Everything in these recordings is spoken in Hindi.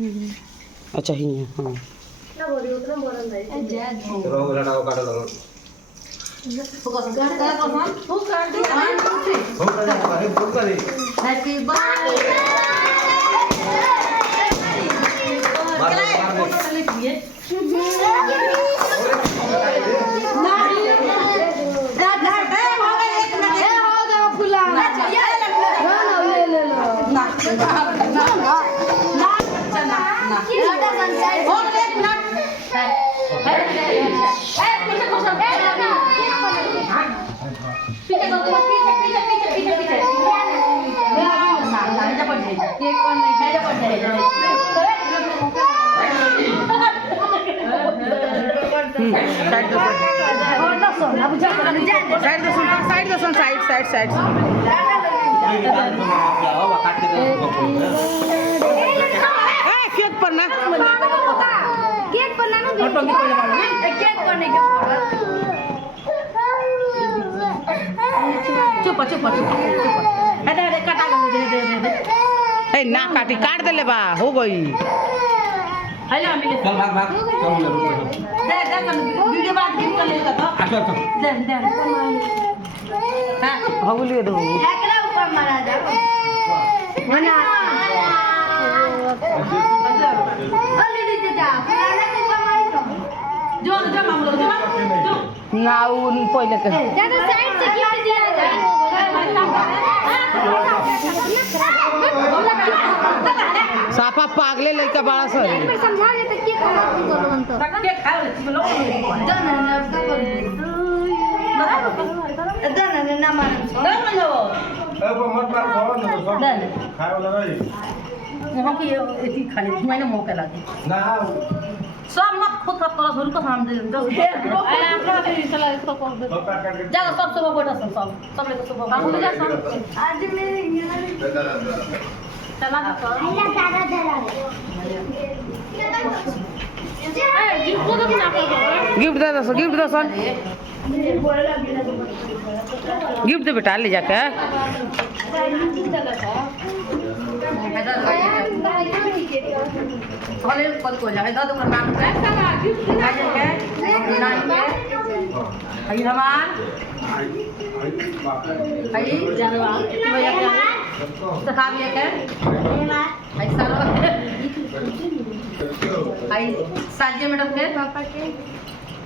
अच्छा ही है हाँ साइड केक पर ना चुप ना काटी काट दे ले बा हो गई चल भाग वीडियो बात कर लेगा तो हगुलिए दो ऊपर मारा जा मना ऑलरेडी देता पुराना के ऊपर मारी जो हम लोग जो ना उन पहले के ज्यादा साइड से क्यों दिया जाए साफा पागले लइका बड़ा सा पर समझा ले तो के करो तो के खाओ लोग जाना ना ना मारन खाए वाला नहीं हम की एथी खाली मैंने मौका लागी ना सब मत खुद खत करो शुरू को हम दे दो जा सब सब बैठा सब लोग सब हम जा सब आज मेरे चला दादा चला गिफ्ट दे दो सन गिफ्ट दे बेटा ले जाके भले पद को जाए दादू का नाम है आजे के नाम के हई रमान हई जनवा भैया के सखाबिया के हई सारो हई साजिया मैडम के पापा के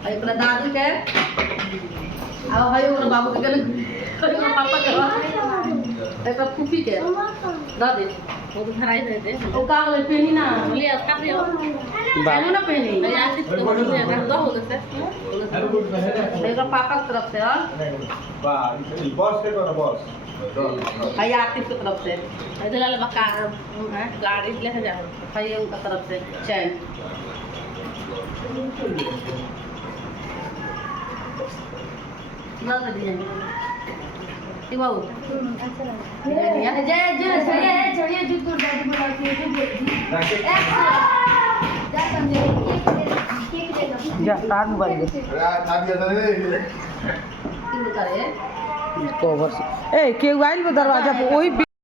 हई अपना दादू के अब हई ओकर बाबू के गेल पापा के एक फूफी के दादी वो तो धराई दे दे ओ का ले पहनी ना ले काट दियो चालू ना पहनी आशीष को बोल दे कर दो होले से एक पापा की तरफ से और वाह बॉस के करो बॉस हई आशीष की तरफ से इधर लाल बका गाड़ी लेके जा हई उनका तरफ से चैन ना दिया बाबू छोड़िए जुतुर दादी बोलाती है जा तार मोबाइल दे कवर से ए के आइल दरवाजा पे वही